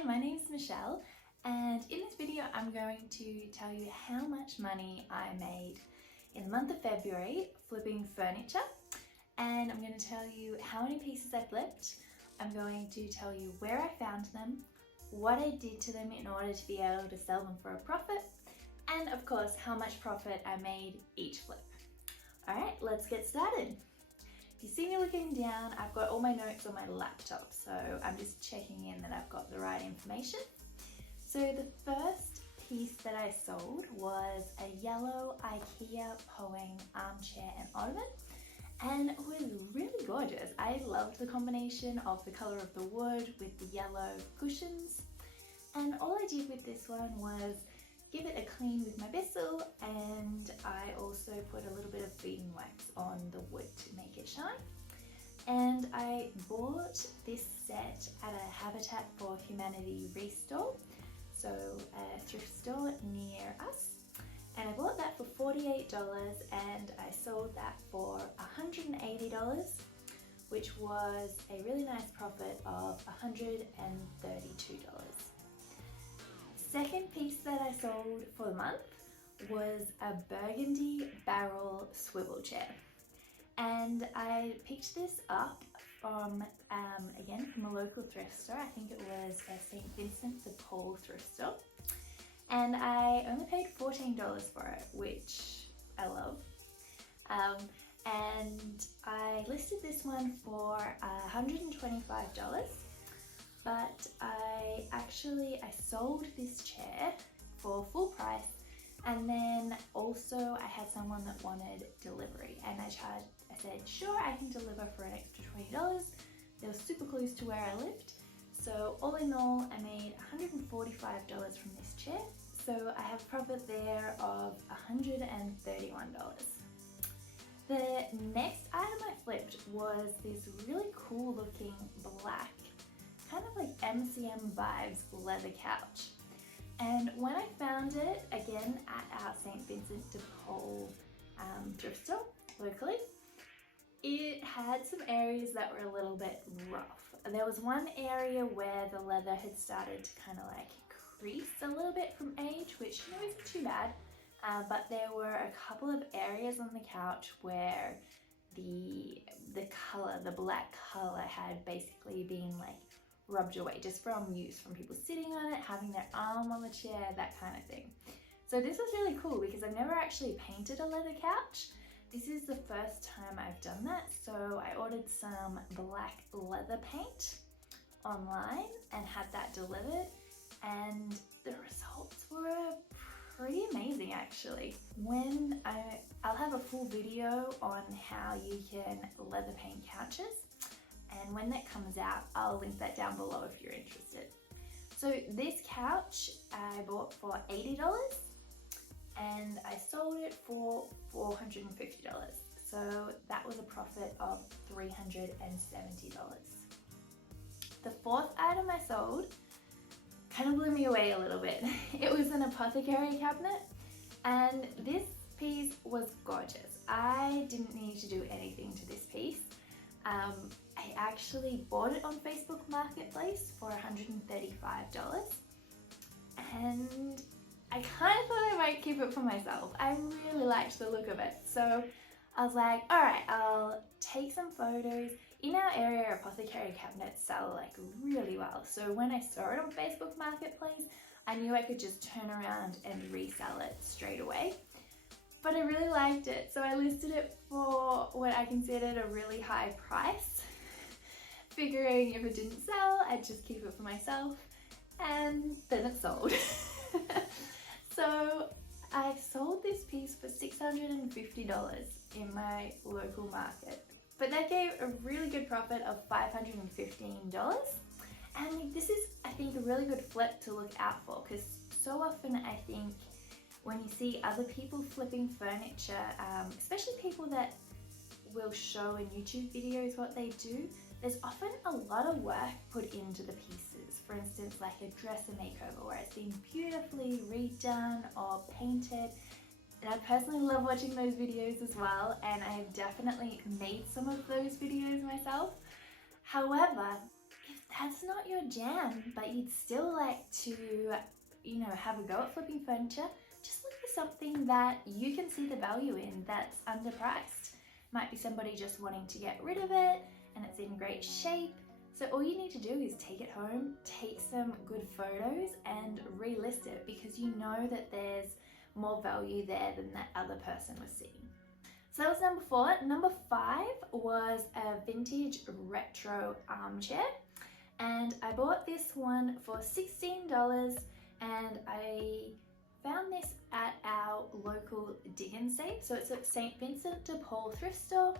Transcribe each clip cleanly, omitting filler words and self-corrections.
Hi, my name is Michelle, and in this video I'm going to tell you how much money I made in the month of February flipping furniture, and I'm going to tell you how many pieces I flipped. I'm going to tell you where I found them, what I did to them in order to be able to sell them for a profit, and of course how much profit I made each flip. Alright, let's get started. If you see me looking down, I've got all my notes on my laptop, so I'm just checking in that I've got the right information. So the first piece that I sold was a yellow IKEA Poeng armchair and ottoman, and it was really gorgeous. I loved the combination of the colour of the wood with the yellow cushions, and all I did with this one was give it a clean with my Bissell, and I also put a little bit of beading wax on the wood to make it shine. And I bought this set at a Habitat for Humanity restore, so a thrift store near us, and I bought that for $48 and I sold that for $180, which was a really nice profit of $132. Second piece that I sold for the month was a burgundy barrel swivel chair, and I picked this up from again from a local thrift store. I think it was a St. Vincent de Paul thrift store, and I only paid $14 for it, which I love. And I listed this one for $125. But I sold this chair for full price, and then also I had someone that wanted delivery, and I said sure, I can deliver for an extra $20. They were super close to where I lived, so all in all I made $145 from this chair, so I have a profit there of $131. The next item I flipped was this really cool looking black, kind of like MCM vibes leather couch. And when I found it, again at our St. Vincent de Paul thrift store locally, it had some areas that were a little bit rough. There was one area where the leather had started to kind of like crease a little bit from age, which isn't too bad, but there were a couple of areas on the couch where the color, the black color, had basically been like rubbed away just from use, from people sitting on it, having their arm on the chair, that kind of thing. So this was really cool because I've never actually painted a leather couch. This is the first time I've done that, so I ordered some black leather paint online and had that delivered, and the results were pretty amazing actually. I'll have a full video on how you can leather paint couches, and when that comes out, I'll link that down below if you're interested. So this couch I bought for $80 and I sold it for $450. So that was a profit of $370. The fourth item I sold kind of blew me away a little bit. It was an apothecary cabinet, and this piece was gorgeous. I didn't need to do anything to this piece. I actually bought it on Facebook Marketplace for $135, and I kind of thought I might keep it for myself. I really liked the look of it, so I was like, alright, I'll take some photos. In our area, apothecary cabinets sell like really well, so when I saw it on Facebook Marketplace, I knew I could just turn around and resell it straight away. But I really liked it, so I listed it for what I considered a really high price, figuring if it didn't sell, I'd just keep it for myself, and then it sold. So I sold this piece for $650 in my local market, but that gave a really good profit of $515. And this is, I think, a really good flip to look out for, because so often I think when you see other people flipping furniture, especially people that will show in YouTube videos what they do, there's often a lot of work put into the pieces. For instance, like a dresser makeover where it's been beautifully redone or painted. And I personally love watching those videos as well, and I have definitely made some of those videos myself. However, if that's not your jam, but you'd still like to, have a go at flipping furniture, just look for something that you can see the value in that's underpriced. Might be somebody just wanting to get rid of it and it's in great shape. So all you need to do is take it home, take some good photos and relist it, because you know that there's more value there than that other person was seeing. So that was number 4. Number 5 was a vintage retro armchair, and I bought this one for $16, and I found this at our local Dig and Save. So it's at St. Vincent de Paul thrift store,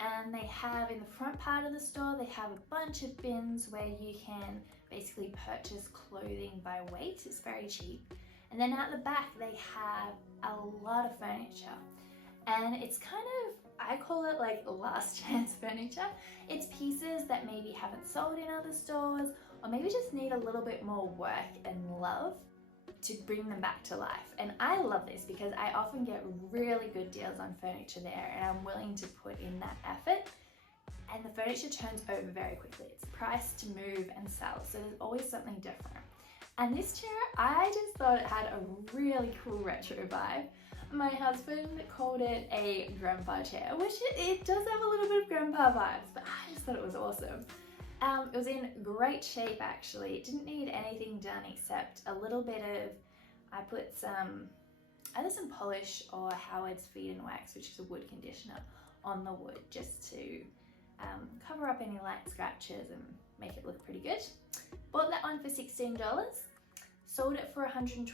and they have, in the front part of the store, they have a bunch of bins where you can basically purchase clothing by weight. It's very cheap. And then at the back they have a lot of furniture, and it's kind of, I call it like last chance furniture. It's pieces that maybe haven't sold in other stores, or maybe just need a little bit more work and love to bring them back to life. And I love this because I often get really good deals on furniture there, and I'm willing to put in that effort, and the furniture turns over very quickly. It's priced to move and sell, so there's always something different. And this chair, I just thought it had a really cool retro vibe. My husband called it a grandpa chair, which it does have a little bit of grandpa vibes, but I just thought it was awesome. It was in great shape actually. It didn't need anything done except a little bit of, I put either some polish or Howard's Feed and Wax, which is a wood conditioner, on the wood just to cover up any light scratches and make it look pretty good. Bought that one for $16, sold it for $125,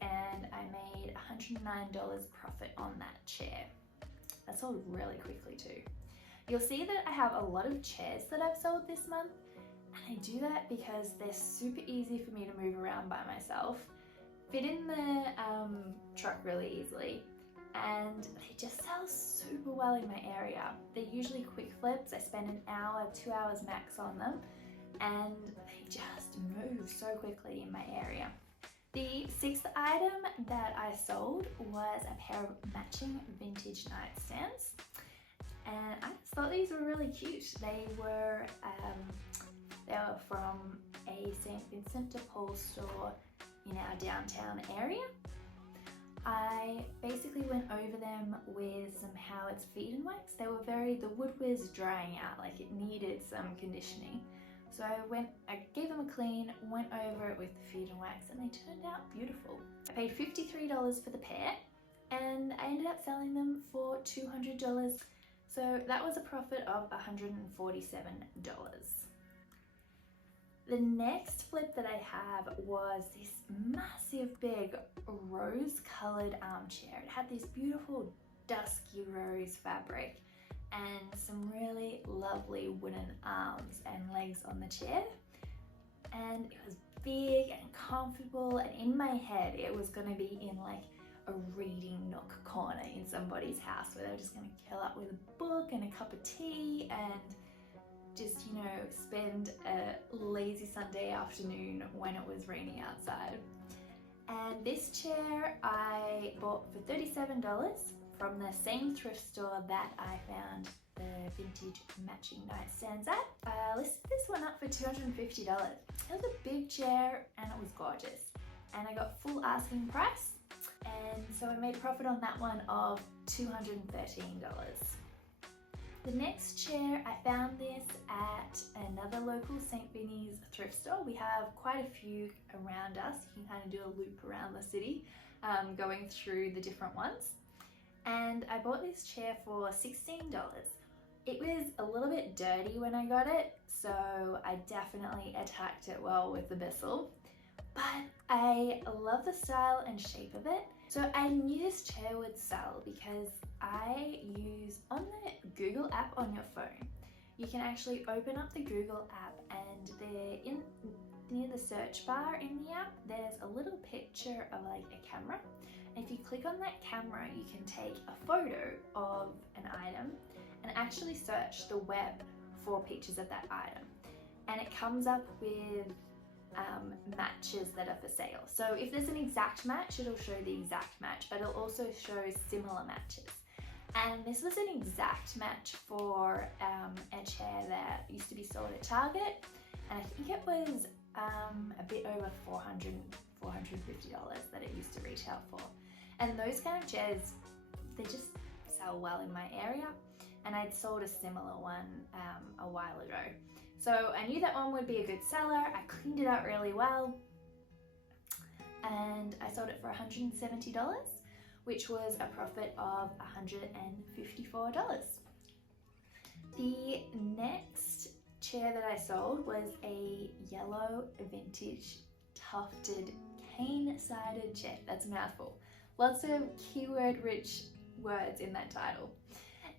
and I made $109 profit on that chair. That sold really quickly too. You'll see that I have a lot of chairs that I've sold this month, and I do that because they're super easy for me to move around by myself, fit in the truck really easily, and they just sell super well in my area. They're usually quick flips. I spend an hour, 2 hours max on them, and they just move so quickly in my area. The 6th item that I sold was a pair of matching vintage nightstands, and I just thought these were really cute. They were from a St. Vincent de Paul store in our downtown area. I basically went over them with some Howard's Feed and Wax. The wood was drying out, like it needed some conditioning. So I gave them a clean, went over it with the Feed and Wax, and they turned out beautiful. I paid $53 for the pair, and I ended up selling them for $200. So that was a profit of $147. The next flip that I have was this massive big rose-colored armchair. It had this beautiful dusky rose fabric and some really lovely wooden arms and legs on the chair. And it was big and comfortable, and in my head it was going to be in like a reading nook corner in somebody's house where they were just going to curl up with a book and a cup of tea and just, spend a lazy Sunday afternoon when it was raining outside. And this chair I bought for $37 from the same thrift store that I found the vintage matching nightstands at. I listed this one up for $250. It was a big chair and it was gorgeous. And I got full asking price, and so I made profit on that one of $213. The next chair, I found this at another local St. Vinny's thrift store. We have quite a few around us. You can kind of do a loop around the city, going through the different ones. And I bought this chair for $16. It was a little bit dirty when I got it, so I definitely attacked it well with the Bissell. But I love the style and shape of it. So I knew this chair would sell because I use, on the Google app on your phone, you can actually open up the Google app, and near the search bar in the app, there's a little picture of like a camera. And if you click on that camera, you can take a photo of an item and actually search the web for pictures of that item. And it comes up with matches that are for sale. So if there's an exact match, it'll show the exact match, but it'll also show similar matches. And this was an exact match for a chair that used to be sold at Target. and I think it was a bit over $450 that it used to retail for. And those kind of chairs, they just sell well in my area, and I'd sold a similar one a while ago. So I knew that one would be a good seller. I cleaned it out really well, and I sold it for $170, which was a profit of $154. The next chair that I sold was a yellow vintage tufted cane-sided chair. That's a mouthful. Lots of keyword-rich words in that title.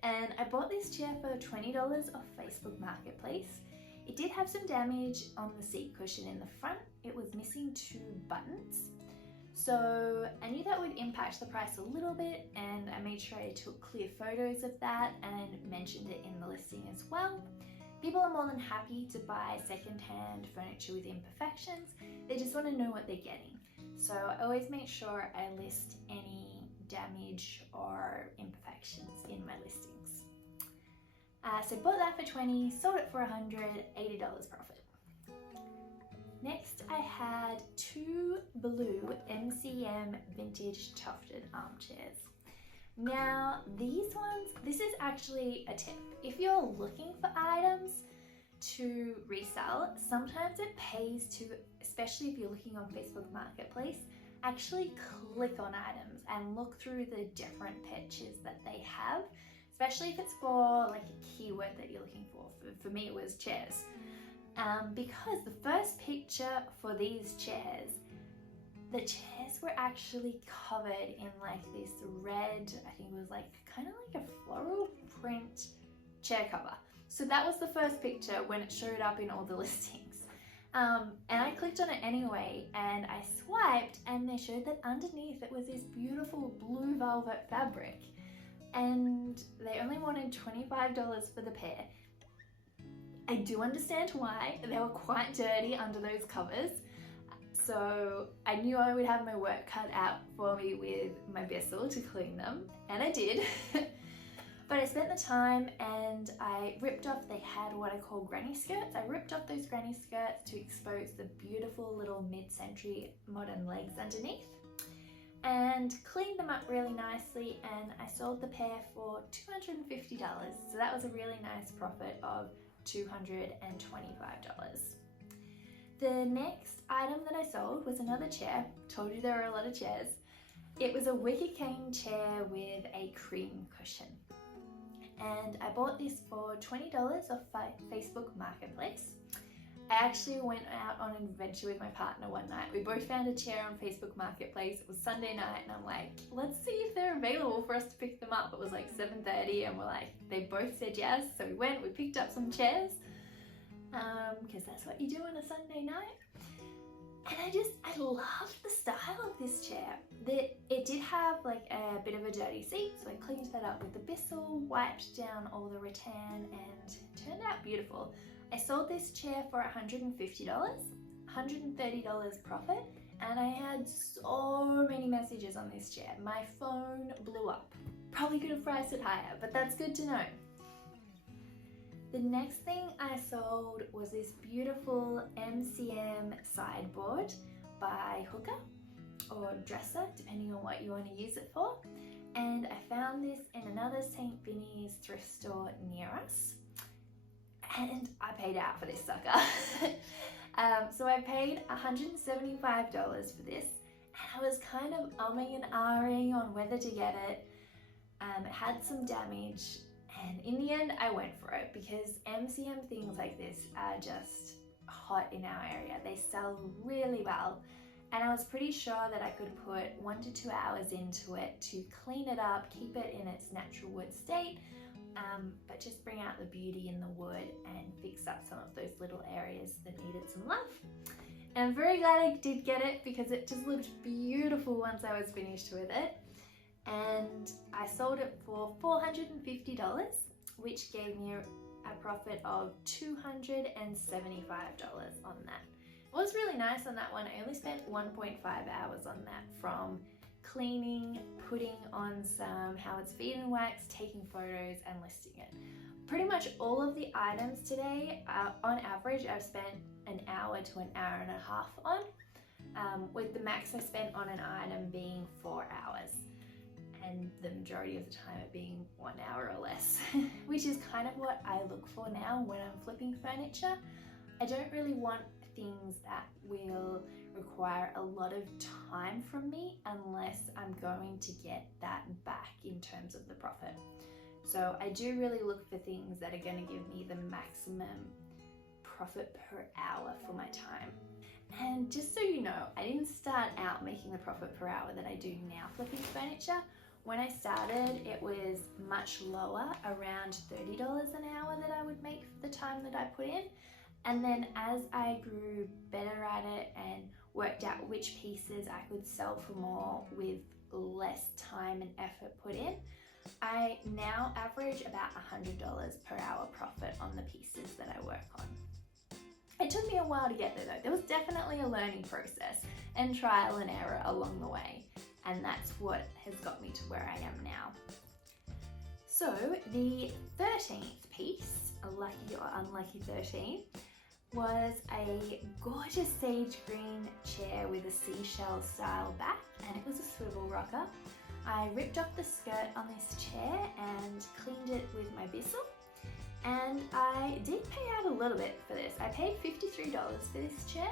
And I bought this chair for $20 off Facebook Marketplace. It did have some damage on the seat cushion in the front. It was missing 2 buttons. So I knew that would impact the price a little bit, and I made sure I took clear photos of that and mentioned it in the listing as well. People are more than happy to buy second-hand furniture with imperfections. They just want to know what they're getting. So I always make sure I list any damage or imperfections in my listings. So bought that for $20, sold it for $180 profit. Next, I had 2 blue MCM vintage tufted armchairs. Now, these ones, this is actually a tip. If you're looking for items to resell, sometimes it pays to, especially if you're looking on Facebook Marketplace, actually click on items and look through the different pictures that they have, especially if it's for like a keyword that you're looking for. For me, it was chairs. Because the first picture for these chairs, the chairs were actually covered in like this red, I think it was like kind of like a floral print chair cover. So that was the first picture when it showed up in all the listings. And I clicked on it anyway, and I swiped, and they showed that underneath it was this beautiful blue velvet fabric, and they only wanted $25 for the pair. I do understand why. They were quite dirty under those covers, so I knew I would have my work cut out for me with my Bissell to clean them, and I did. But I spent the time and I ripped off, they had what I call granny skirts. I ripped off those granny skirts to expose the beautiful little mid-century modern legs underneath, and cleaned them up really nicely, and I sold the pair for $250. So that was a really nice profit of $225. The next item that I sold was another chair. Told you there were a lot of chairs. It was a wicker cane chair with a cream cushion. And I bought this for $20 off Facebook Marketplace. I actually went out on an adventure with my partner one night. We both found a chair on Facebook Marketplace. It was Sunday night, and I'm like, let's see if they're available for us to pick them up. It was like 7:30, and we're like, they both said yes. So we went, we picked up some chairs, because that's what you do on a Sunday night. And I loved the style of this chair. It did have like a bit of a dirty seat, so I cleaned that up with the Bissell, wiped down all the rattan, and turned out beautiful. I sold this chair for $150, $130 profit, and I had so many messages on this chair. My phone blew up. Probably could have priced it higher, but that's good to know. The next thing I sold was this beautiful MCM sideboard by Hooker or Dresser, depending on what you want to use it for. And I found this in another St. Vinny's thrift store near us. And I paid out for this sucker. So I paid $175 for this. And I was kind of umming and ahhing on whether to get it. It had some damage. And in the end, I went for it because MCM things like this are just hot in our area. They sell really well. And I was pretty sure that I could put 1 to 2 hours into it to clean it up, keep it in its natural wood state, but just bring out the beauty in the wood and fix up some of those little areas that needed some love. And I'm very glad I did get it because it just looked beautiful once I was finished with it. And I sold it for $450, which gave me a profit of $275 on that. It was really nice on that one. I only spent 1.5 hours on that, from cleaning, putting on some Howard's Feed and Wax, taking photos and listing it. pretty much all of the items today, on average, I've spent an hour to an hour and a half on, with the max I spent on an item being 4 hours, and the majority of the time it being 1 hour or less, which is kind of what I look for now when I'm flipping furniture. I don't really want things that will require a lot of time from me unless I'm going to get that back in terms of the profit. So I do really look for things that are going to give me the maximum profit per hour for my time. And just so you know, I didn't start out making the profit per hour that I do now flipping furniture. When I started, it was much lower, around $30 an hour that I would make for the time that I put in. And then as I grew better at it and worked out which pieces I could sell for more with less time and effort put in, I now average about $100 per hour profit on the pieces that I work on. It took me a while to get there though. There was definitely a learning process and trial and error along the way, and that's what has got me to where I am now. So the 13th piece, a lucky or unlucky 13, was a gorgeous sage green chair with a seashell style back, and it was a swivel rocker. I ripped off the skirt on this chair and cleaned it with my Bissell, and I did pay out a little bit for this. I paid $53 for this chair,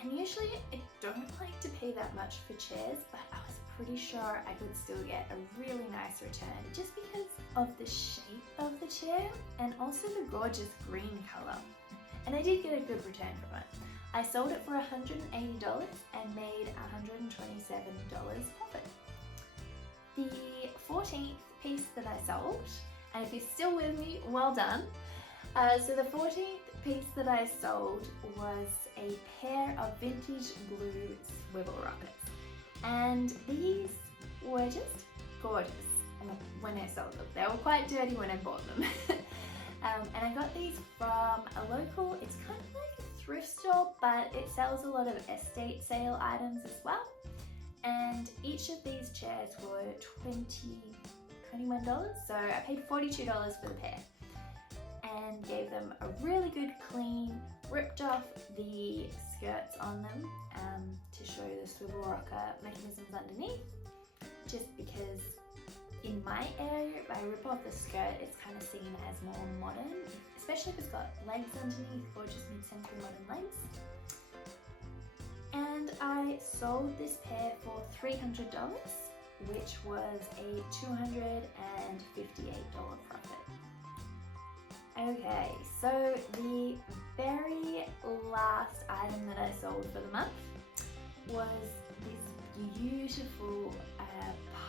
and usually I don't like to pay that much for chairs, but I was pretty sure I could still get a really nice return just because of the shape of the chair and also the gorgeous green colour. And I did get a good return from it. I sold it for $180 and made $127 profit. The 14th piece that I sold, and if you're still with me, well done. So the 14th piece that I sold was a pair of vintage blue swivel rockets. And these were just gorgeous when I sold them. They were quite dirty when I bought them. And I got these from a local, it's kind of like a thrift store, but it sells a lot of estate sale items as well. And each of these chairs were $21, so I paid $42 for the pair and gave them a really good clean, ripped off the skirts on them to show the swivel rocker mechanisms underneath, just because in my area, if I rip off the skirt, it's kind of seen as more modern, especially if it's got legs underneath or just mid-century modern legs. And I sold this pair for $300, which was a $258 profit. Okay, so the very last item that I sold for the month was this beautiful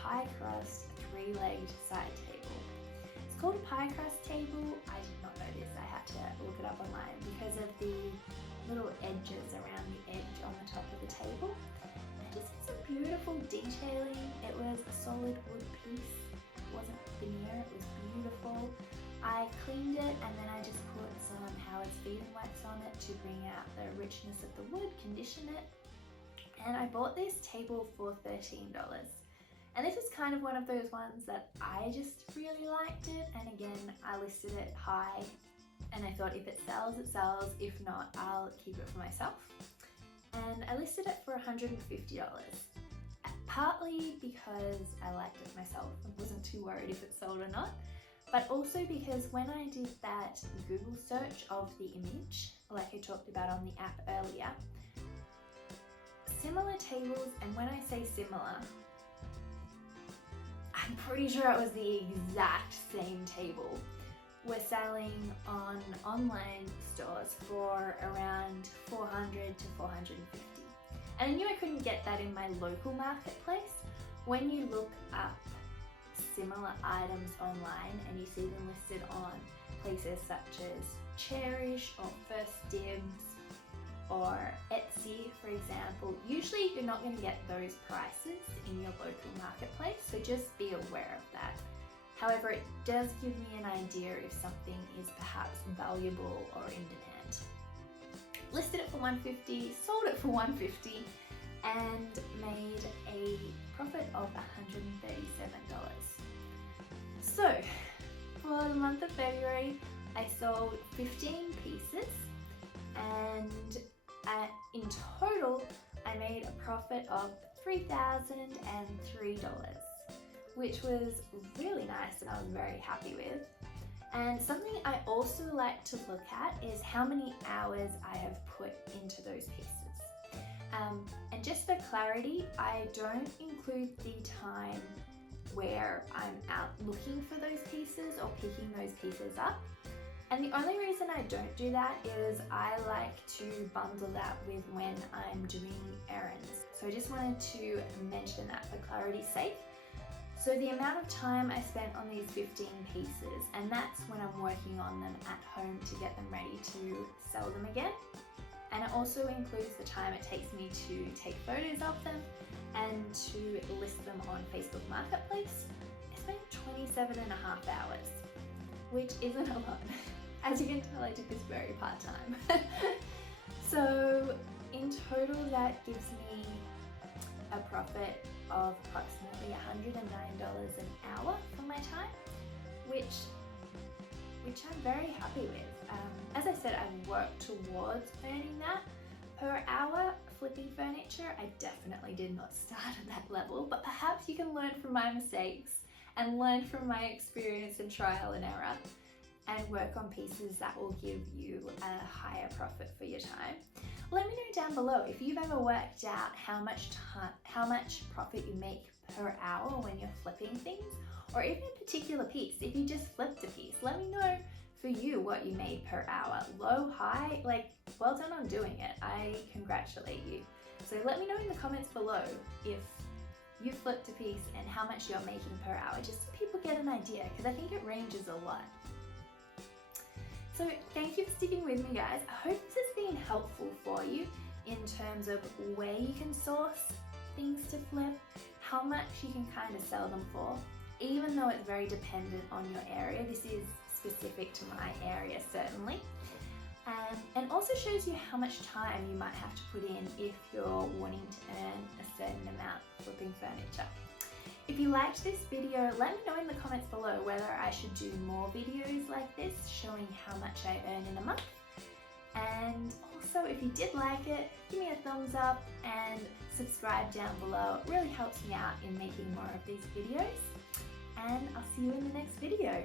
pie crust 3-legged side table. It's called a pie crust table. I did not know this. I had to look it up online because of the little edges around the edge on the top of the table. And just some beautiful detailing. It was a solid wood piece. It wasn't veneer, it was beautiful. I cleaned it and then I just put some Howard's Feeding wax on it to bring out the richness of the wood, condition it. And I bought this table for $13. And this is kind of one of those ones that I just really liked it, and again I listed it high and I thought if it sells, it sells, if not I'll keep it for myself. And I listed it for $150, partly because I liked it myself and wasn't too worried if it sold or not, but also because when I did that Google search of the image, like I talked about on the app earlier, similar tables, and when I say similar, I'm pretty sure it was the exact same table, were selling on online stores for around $400 to $450. And I knew I couldn't get that in my local marketplace. When you look up similar items online and you see them listed on places such as Chairish or First Dibs or Etsy, for example, usually you're not going to get those prices in your local marketplace, so just be aware of that. However, it does give me an idea if something is perhaps valuable or in demand. Listed it for $150, sold it for $150, and made a profit of $137. So, for the month of February, I sold 15 pieces, and in total, I made a profit of $3,003, which was really nice and I was very happy with. And something I also like to look at is how many hours I have put into those pieces. And just for clarity, I don't include the time where I'm out looking for those pieces or picking those pieces up. And the only reason I don't do that is I like to bundle that with when I'm doing errands. So I just wanted to mention that for clarity's sake. So the amount of time I spent on these 15 pieces, and that's when I'm working on them at home to get them ready to sell them again. And it also includes the time it takes me to take photos of them and to list them on Facebook Marketplace. I spent 27.5 hours, which isn't a lot. As you can tell, I did this very part-time. So in total, that gives me a profit of approximately $109 an hour for my time, which I'm very happy with. As I said, I've worked towards earning that per hour. Flipping furniture, I definitely did not start at that level, but perhaps you can learn from my mistakes and learn from my experience and trial and error and work on pieces that will give you a higher profit for your time. Let me know down below if you've ever worked out how much profit you make per hour when you're flipping things, or even a particular piece. If you just flipped a piece, let me know for you what you made per hour. Low, high, like, well done on doing it. I congratulate you. So let me know in the comments below if you flipped a piece and how much you're making per hour, just so people get an idea, because I think it ranges a lot. So thank you for sticking with me, guys. I hope this has been helpful for you in terms of where you can source things to flip, how much you can kind of sell them for, even though it's very dependent on your area. This is specific to my area, certainly. And also shows you how much time you might have to put in if you're wanting to earn a certain amount flipping furniture. If you liked this video, let me know in the comments below whether I should do more videos like this, showing how much I earn in a month. And also, if you did like it, give me a thumbs up and subscribe down below. It really helps me out in making more of these videos. And I'll see you in the next video.